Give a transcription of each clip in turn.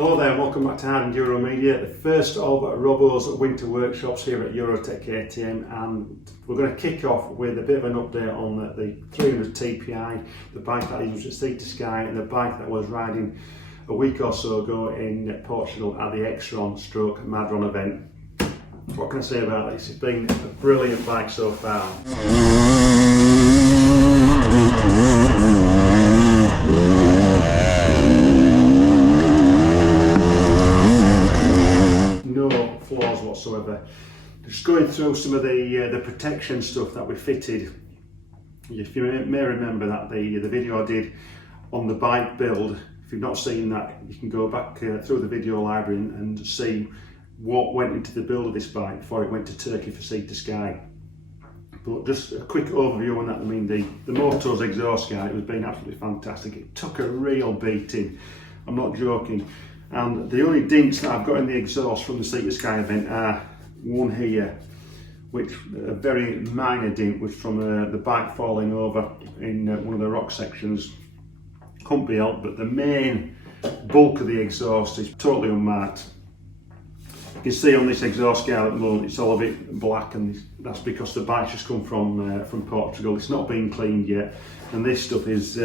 Hello there and welcome back to Hard Enduro Media, the first of Robbo's winter workshops here at Eurotech KTM, and we're going to kick off with a bit of an update on the 300 TPi, the bike that I used at Sea to Sky and the bike that I was riding a week or so ago in Portugal at the X-Ron/Madron event. What can I say about this? It's been a brilliant bike so far. No flaws whatsoever. Just going through some of the protection stuff that we fitted. If you may remember that the video I did on the bike build, if you've not seen that, you can go back through the video library and see what went into the build of this bike before it went to Turkey for Sea to Sky. But just a quick overview on that. I mean, the Moto's exhaust guide was being absolutely fantastic. It took a real beating, I'm not joking. And the only dints that I've got in the exhaust from the Sea to Sky event are one here, which a very minor dint was from the bike falling over in one of the rock sections. Couldn't be helped, but the main bulk of the exhaust is totally unmarked. You can see on this exhaust guard at the moment it's all a bit black, and that's because the bike's just come from Portugal. It's not been cleaned yet, and this stuff is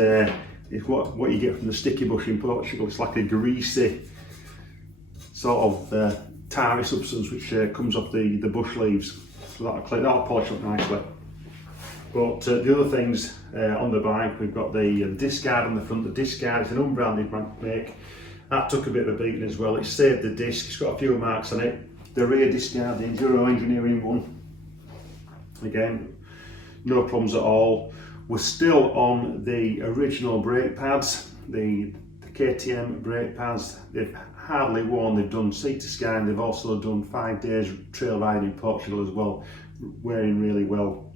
what you get from the sticky bush in Portugal. It's like a greasy sort of tyre substance which comes off the bush leaves, so that'll polish up nicely. But the other things on the bike, we've got the disc guard on the front. The disc guard is an unbranded make. That took a bit of a beating as well. It saved the disc, it's got a few marks on it. The rear disc guard, the Enduro engineering one, again, no problems at all. We're still on the original brake pads, the KTM brake pads. They've hardly worn. They've done Sea to Sky and they've also done 5 days trail riding in Portugal as well, wearing really well.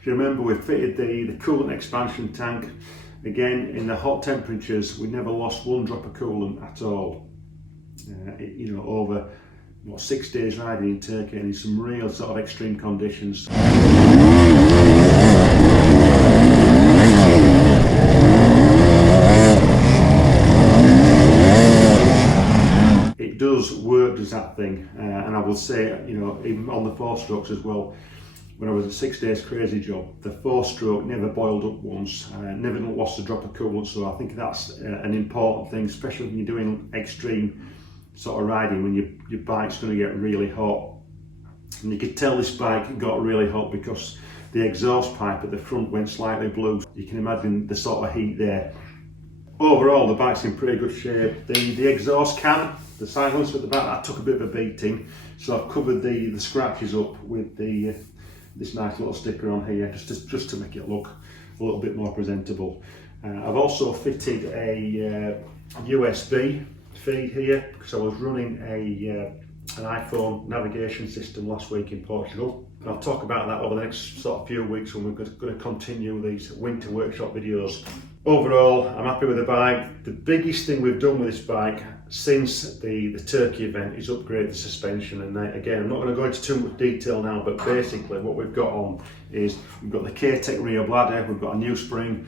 If you remember, we fitted the coolant expansion tank. Again, in the hot temperatures, we never lost one drop of coolant at all. Over 6 days riding in Turkey and in some real sort of extreme conditions. It does work, does that thing, and I will say, even on the 4-strokes as well. When I was at 6 days crazy job, the 4-stroke never boiled up once, never lost a drop of coolant, so I think that's an important thing, especially when you're doing extreme sort of riding, when your bike's going to get really hot. And you could tell this bike got really hot because the exhaust pipe at the front went slightly blue. You can imagine the sort of heat there. Overall, the bike's in pretty good shape. The exhaust can, the silencer at the back, that took a bit of a beating, so I've covered the scratches up with this nice little sticker on here, just to make it look a little bit more presentable. I've also fitted a USB feed here because I was running an iPhone navigation system last week in Portugal. And I'll talk about that over the next sort of few weeks when we're going to continue these winter workshop videos. Overall, I'm happy with the bike. The biggest thing we've done with this bike since the Turkey event is upgrade the suspension, and again, I'm not going to go into too much detail now, but basically what we've got on is we've got the K-Tech rear bladder, we've got a new spring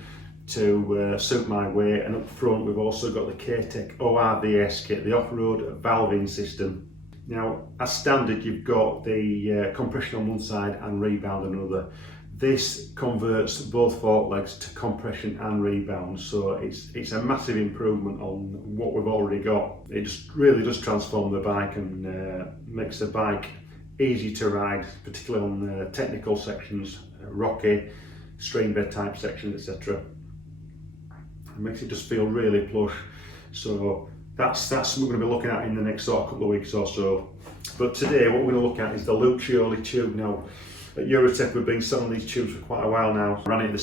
to suit my weight, and up front we've also got the K-Tech ORVS kit, the off-road valving system. Now, as standard, you've got the compression on one side and rebound on another. This converts both fork legs to compression and rebound, so it's a massive improvement on what we've already got. It just really does transform the bike and makes the bike easy to ride, particularly on technical sections, rocky, stream bed type sections, etc. It makes it just feel really plush. So that's something we're going to be looking at in the next sort of couple of weeks or so. But today, what we're going to look at is the Lucioli tube. Now, at Eurotech, we've been selling these tubes for quite a while now. I ran it at the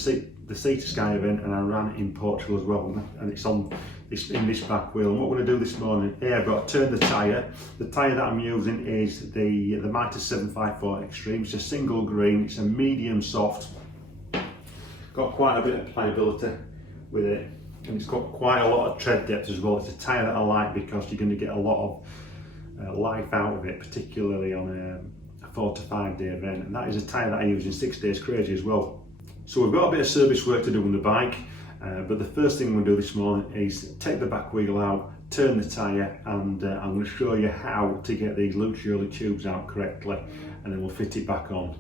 Sea to Sky event, and I ran it in Portugal as well, and it's in this back wheel. And what we're going to do this morning, I've got to turn the tyre. The tyre that I'm using is the Mitre 754 Extreme. It's a single green, it's a medium soft. Got quite a bit of pliability with it, and it's got quite a lot of tread depth as well. It's a tyre that I like because you're going to get a lot of life out of it, particularly on a 4 to 5 day event, and that is a tyre that I use in 6 days crazy as well. So we've got a bit of service work to do on the bike, but the first thing we'll do this morning is take the back wheel out, turn the tyre, and I'm going to show you how to get these Lucioli tubes out correctly, and then we'll fit it back on.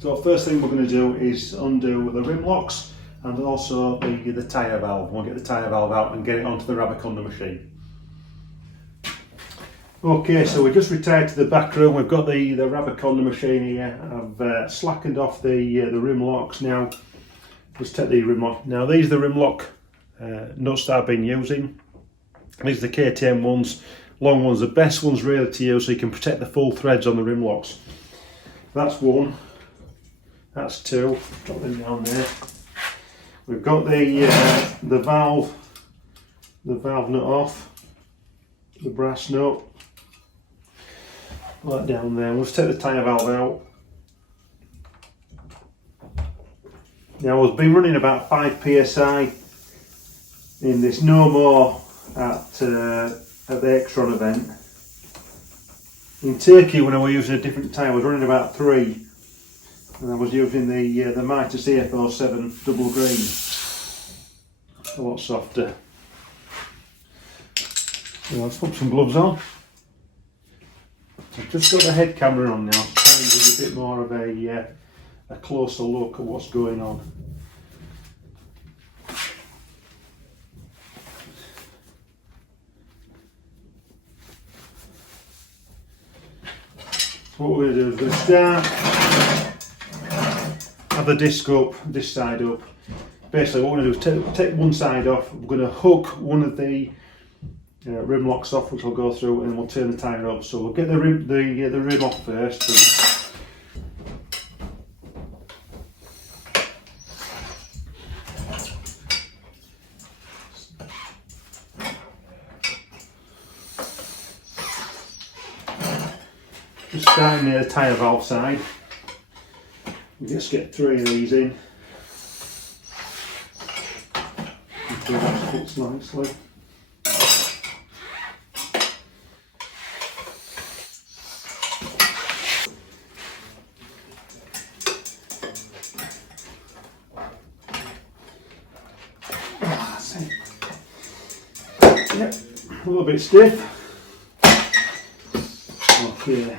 So first thing we're going to do is undo the rim locks and also the tyre valve. We'll get the tyre valve out and get it onto the Robbo under machine. Okay, so we just retired to the back room. We've got the Robbo under machine here. I've slackened off the rim locks now. Let's take the rim lock. Now these are the rim lock nuts that I've been using. These are the KTM ones, long ones, the best ones really to use so you can protect the full threads on the rim locks. That's one. That's two. Drop them down there. We've got the valve nut off, the brass nut. Put that down there. Let's take the tyre valve out. Now I've been running about 5 psi in this no more at the X-Tron event. In Turkey, when I was using a different tyre, I was running about 3. And I was using the Mitre CF07 double green, a lot softer. So let's put some gloves on. I've just got the head camera on now to try and give you a bit more of a closer look at what's going on. So what we're going to do is we're going to start. Have the disc up, this side up. Basically what we're going to do is take one side off. We're going to hook one of the rim locks off, which we'll go through, and then we'll turn the tyre up. So we'll get the rim off first. Just starting near the tyre valve side. Just get 3 of these in. Until that's fits nicely. That's it. Yep, a little bit stiff. Okay.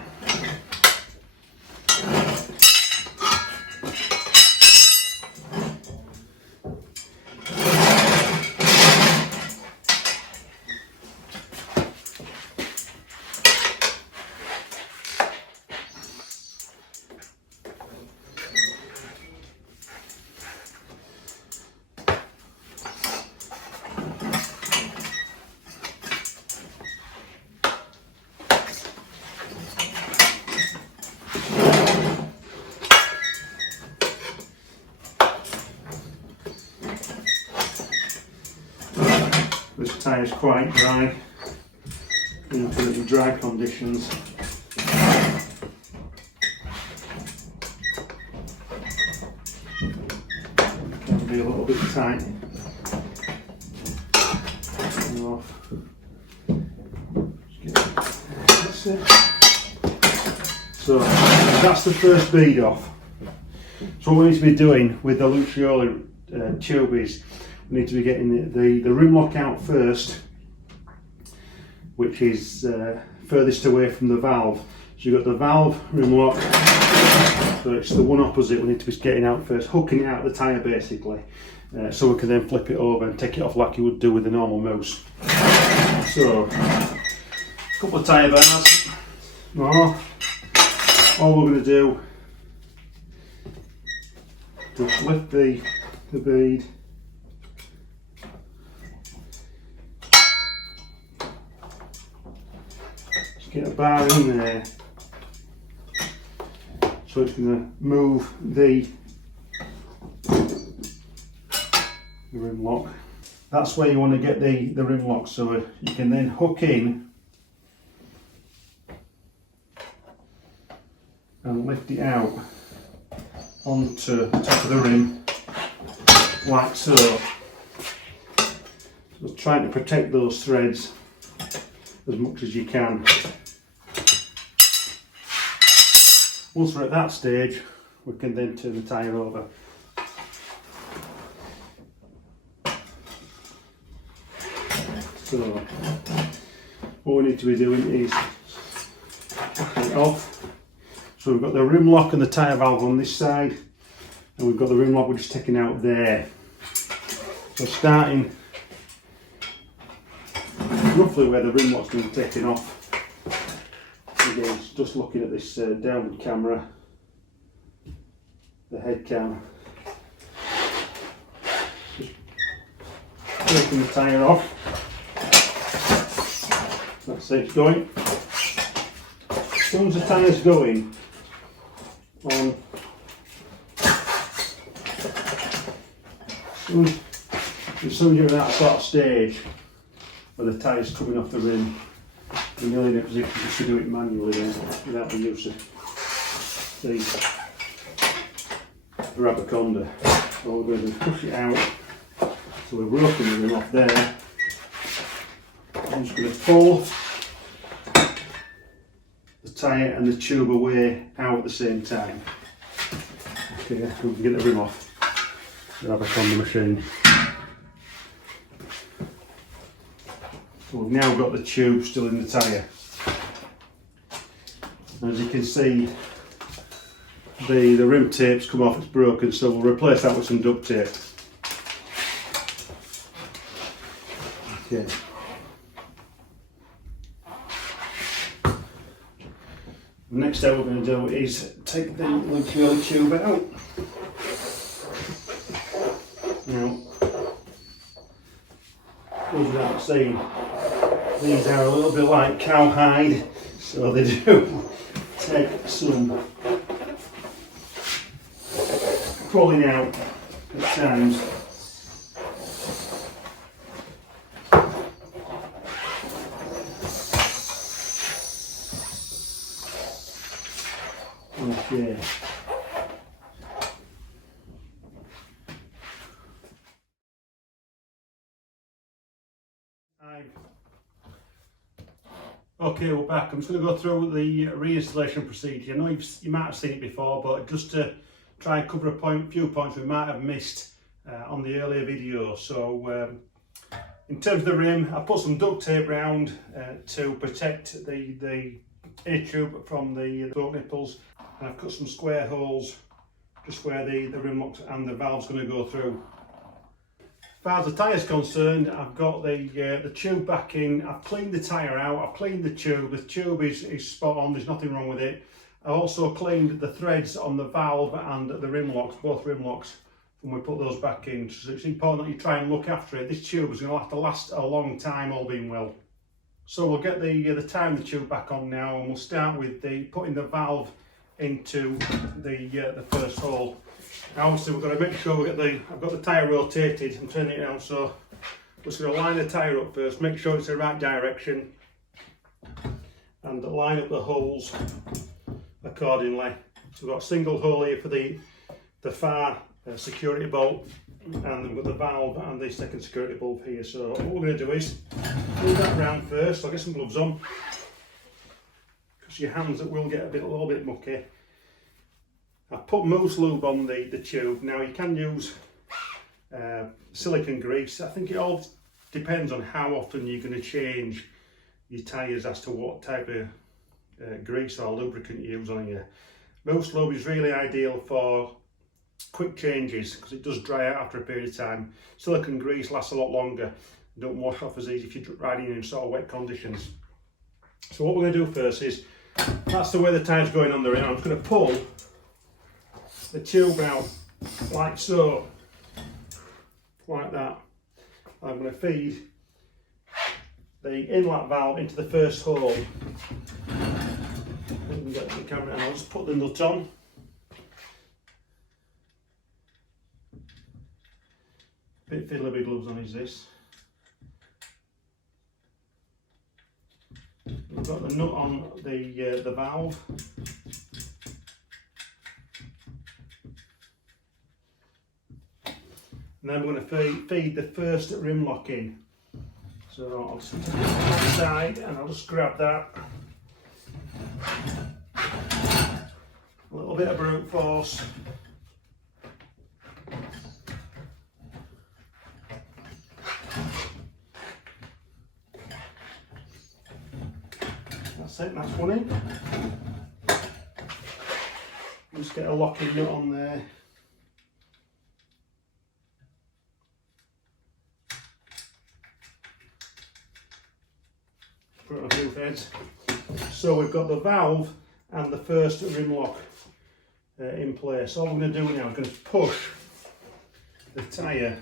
This tyre is quite dry, into the dry conditions. It can be a little bit tight. That's it. So that's the first bead off. So what we need to be doing with the Lucioli tube is we need to be getting the rim lock out first, which is furthest away from the valve. So you've got the valve rim lock, so it's the one opposite we need to be getting out first, hooking it out of the tyre basically, so we can then flip it over and take it off like you would do with a normal mouse. So, a couple of tyre bars. More. All we're going to do is lift the bead. Just get a bar in there. So it's going to move the rim lock. That's where you want to get the rim lock, so you can then hook in and lift it out onto the top of the rim like so. So trying to protect those threads as much as you can. Once we're at that stage, we can then turn the tyre over. So what we need to be doing is taking it off. So we've got the rim lock and the tyre valve on this side, and we've got the rim lock we're just taking out there. So starting roughly where the rim lock's been taken off. Again, just looking at this downward camera, the head cam. Just taking the tyre off. That's it, it's going. As soon as the tyre's going on, as soon as you're at that sort of stage where the tyre's coming off the rim, you're nearly in a position just to do it manually then, without the use of the rubber conda. So we're going to push it out, so we're broken the rim off there. I'm just going to pull the tyre and the tube away out at the same time. Okay, we can get the rim off the rubber conda machine. So we've now got the tube still in the tyre. As you can see, the rim tape's come off, it's broken, so we'll replace that with some duct tape. Okay. The next step we're going to do is take the Lucioli tube out. Now, as you can see, these are a little bit like cowhide, so they do take some pulling out at times. Okay. Okay, we're back. I'm just going to go through the reinstallation procedure. I know you might have seen it before, but just to try and cover a few points we might have missed on the earlier video. So in terms of the rim, I put some duct tape around to protect the air tube from the throat nipples, and I've cut some square holes just where the rim lock and the valve's going to go through. As far as the tyre is concerned, I've got the tube back in. I've cleaned the tyre out, I've cleaned the tube. The tube is spot on, there's nothing wrong with it. I've also cleaned the threads on the valve and the rim locks, both rim locks, when we put those back in. So it's important that you try and look after it. This tube is going to have to last a long time, all being well. So we'll get the tyre and the tube back on now, and we'll start with putting the valve into the first hole. Now obviously we've got to make sure I've got the tyre rotated. I'm turning it out, so we're just going to line the tyre up first, make sure it's the right direction, and line up the holes accordingly. So we've got a single hole here for the far security bolt, and then with the valve and the second security bulb here. So what we're going to do is move that round first. I'll get some gloves on, because your hands will get a little bit mucky. I've put mousse lube on the tube. Now you can use silicone grease. I think it all depends on how often you're going to change your tyres as to what type of grease or lubricant you use on here. Mousse lube is really ideal for quick changes because it does dry out after a period of time. Silicone grease lasts a lot longer and don't wash off as easy if you're riding in sort of wet conditions. So what we're going to do first is, that's the way the tyre's going on the rim. I'm just going to pull the tube out like so, like that. I'm going to feed the inlet valve into the first hole. Get the camera, and I'll just put the nut on. Bit fiddly with gloves on is this. We've got the nut on the valve. And then we're going to feed the first rim lock in. So I'll just take it outside and I'll just grab that. A little bit of brute force. That's it, that's one in. Just get a locking nut on there. Put it on a few threads. So we've got the valve and the first rim lock in place. All I'm going to do now is going to push the tyre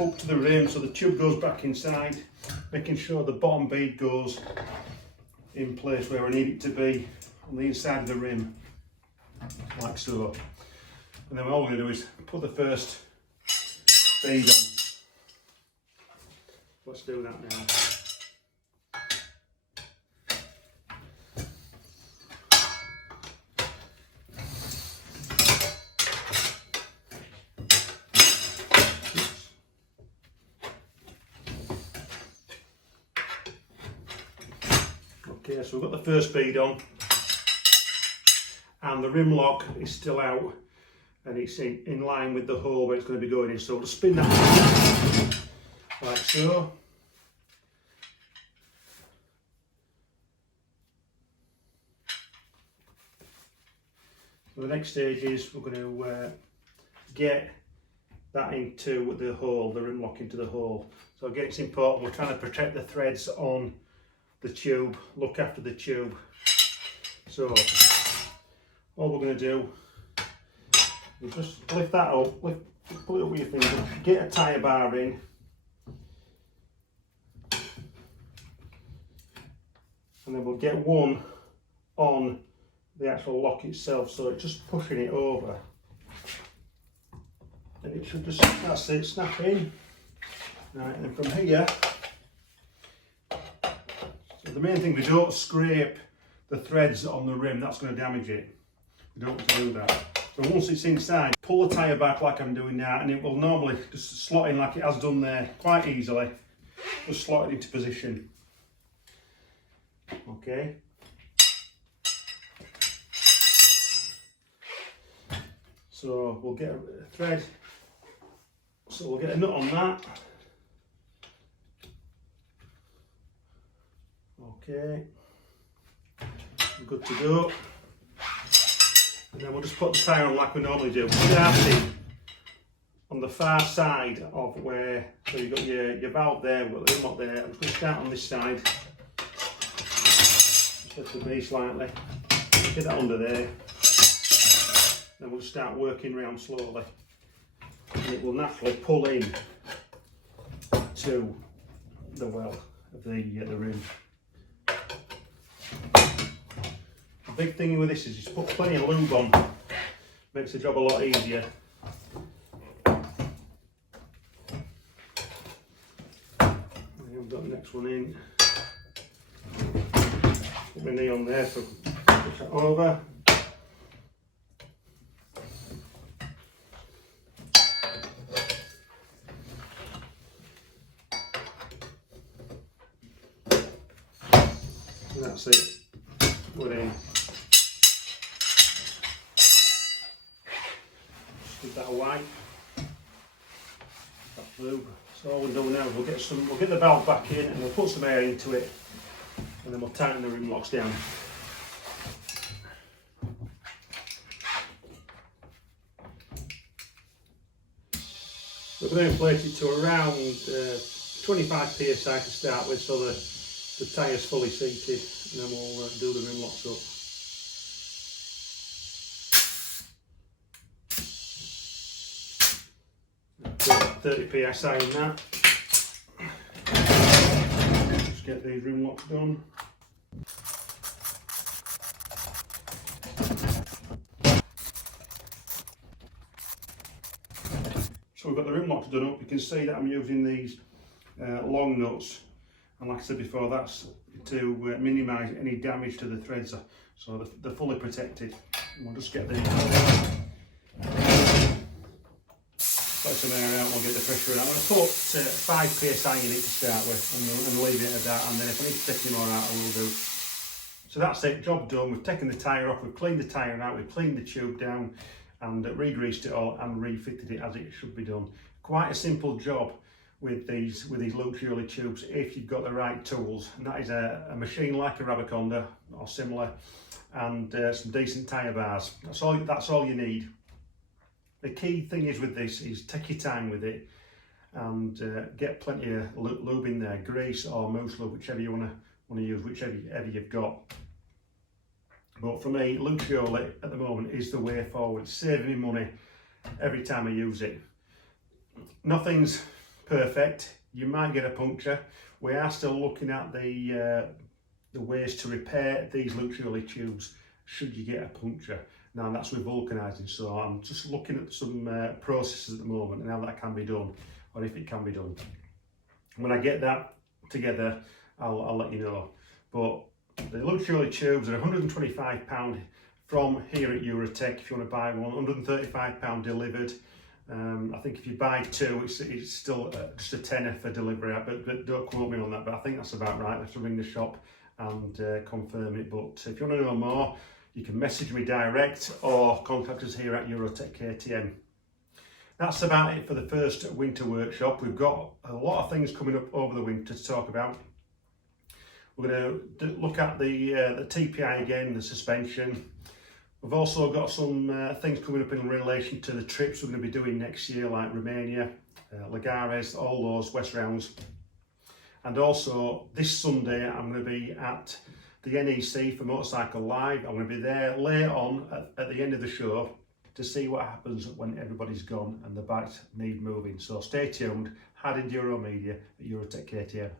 up to the rim so the tube goes back inside, making sure the bottom bead goes in place where I need it to be on the inside of the rim, like so. And then all we're going to do is put the first bead on. Let's do that now. Okay, so we've got the first bead on and the rim lock is still out and it's in line with the hole where it's going to be going in. So we'll just spin that like so. So the next stage is we're going to get that into the hole, the rim lock into the hole. So again, it's important, we're trying to protect the threads on the tube, look after the tube. So all we're going to do is just lift that up, pull it up with your finger, get a tyre bar in, and then we'll get one on the actual lock itself, so it's just pushing it over and it should just, that's it, snap in. Right, and from here, the main thing, we don't scrape the threads on the rim, that's going to damage it. We don't want to do that. So once it's inside, pull the tyre back like I'm doing now and it will normally just slot in like it has done there, quite easily. Just slot it into position. Okay. So we'll get a thread, so we'll get a nut on that. Okay, good to go. And then we'll just put the tyre on like we normally do. Starting on the far side of where, so you've got your valve there, we've got the rim lock there. I'm just going to start on this side. Just lift the base slightly, get that under there. Then we'll start working round slowly. And it will naturally pull in to the well of the rim. The big thing with this is just put plenty of lube on, makes the job a lot easier. I've got the next one in. Put my knee on there, so push that over. And that's it. We're in. Give that a wipe. That lube. So all we'll do now is we'll get the valve back in and we'll put some air into it and then we'll tighten the rim locks down. We're going to inflate it to around 25 psi to start with, so the tyre's fully seated, and then we'll do the rim locks up. 30 psi in that. Just get these rim locks done. So we've got the rim locks done up. You can see that I'm using these long nuts, and like I said before, that's to minimise any damage to the threads, so they're fully protected. And we'll just get the let some air out and we'll get the pressure out. I'm going to put 5 psi in it to start with and leave it at that, and then if I need to take any more out I will do. So that's it, job done. We've taken the tyre off, we've cleaned the tyre out, we've cleaned the tube down and re-greased it all and refitted it as it should be done. Quite a simple job with these Lucioli tubes if you've got the right tools, and that is a machine like a Rabbo or similar, and some decent tyre bars. That's all you need. The key thing is with this is take your time with it and get plenty of lube in there, grease or mousse lube, whichever you want to use, whichever you've got. But for me, Lucioli at the moment is the way forward. It's saving me money every time I use it. Nothing's perfect. You might get a puncture. We are still looking at the ways to repair these Lucioli tubes should you get a puncture. Now that's with vulcanising, so I'm just looking at some processes at the moment and how that can be done, or if it can be done. When I get that together, I'll let you know. But the Lucioli tubes are £125 from here at Eurotech if you want to buy one, £135 delivered. I think if you buy 2, it's still just a tenner for delivery, but don't quote me on that, but I think that's about right. Let's ring the shop and confirm it. But if you want to know more, you can message me direct or contact us here at Eurotech KTM. That's about it for the first winter workshop. We've got a lot of things coming up over the winter to talk about. We're going to look at the TPi again, the suspension. We've also got some things coming up in relation to the trips we're going to be doing next year, like Romania, Lagares, all those West rounds. And also this Sunday I'm going to be at the NEC for Motorcycle Live. I'm going to be there later on at the end of the show to see what happens when everybody's gone and the bikes need moving. So stay tuned. Had ENDURO Media at Eurotech KTM.